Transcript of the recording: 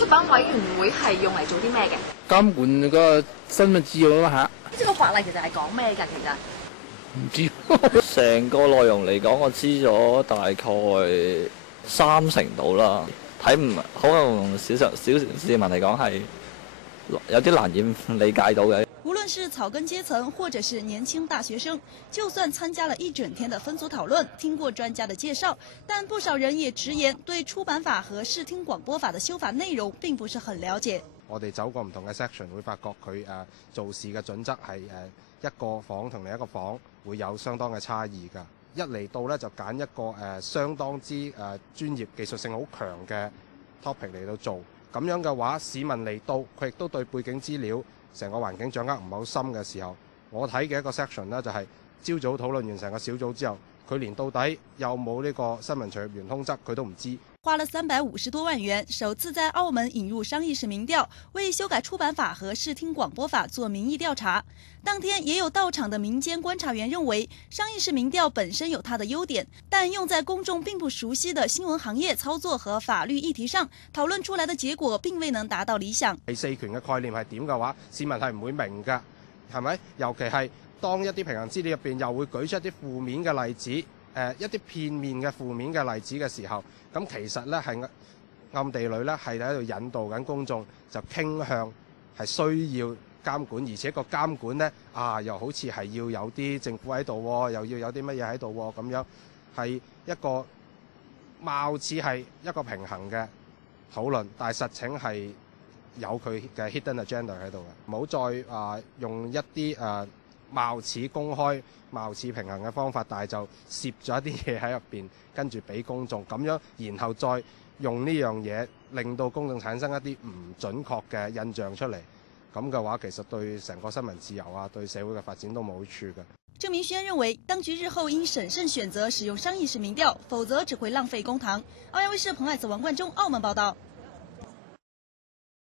出版委員會係用嚟做啲咩嘅？監管個新聞資料啊嘛嚇。即係個法例其實係講咩㗎？其實唔知成個內容嚟講，我知咗大概30%到啦。睇唔可能小市民嚟講係有啲難以理解到嘅。無論是草根階層，或者是年輕大學生，就算參加了一整天的分組討論，聽過專家的介紹，但不少人也直言對出版法和視聽廣播法的修法內容並不是很了解。我哋走過唔同嘅 section， 會發覺佢做事嘅準則係一個房同另一個房會有相當嘅差異㗎。一嚟到咧就揀一個相當之專業技術性好強嘅 topic 嚟到做，咁樣嘅話市民嚟到佢亦都對背景資料成個環境掌握唔係好深嘅時候，我睇嘅一個 section 呢，就係朝早討論完成個小組之後，佢連到底有冇呢個新聞從業員通則佢都唔知。花了350多萬元，首次在澳門引入商議式民調，為修改出版法和視聽廣播法做民意調查。當天也有到場的民間觀察員認為，商議式民調本身有它的優點，但用在公眾並不熟悉的新聞行業操作和法律議題上，討論出來的結果並未能達到理想。第四權嘅概念係點嘅話，市民係唔會明㗎，係咪？尤其係當一啲平衡資料入邊又會舉出一啲負面嘅例子。一啲片面嘅負面嘅例子嘅時候，咁其實咧係暗地裏咧係喺度引導緊公眾，就傾向係需要監管，而且個監管咧又好似係要有啲政府喺度，又要有啲乜嘢喺度咁樣，係一個貌似係一個平衡嘅討論，但係實情係有佢嘅 hidden agenda 喺度嘅，唔好再用一啲貌似公開、貌似平衡嘅方法，但係就攝咗一啲嘢喺入邊，跟住俾公眾咁樣，然後再用呢樣嘢令到公眾產生一啲唔準確嘅印象出嚟。咁嘅話，其實對成個新聞自由對社會嘅發展都冇好處嘅。鄭明軒認為，當局日後應審慎選擇使用商議式民調，否則只會浪費公帑。澳亞衛視彭愛子、王冠中澳門報道。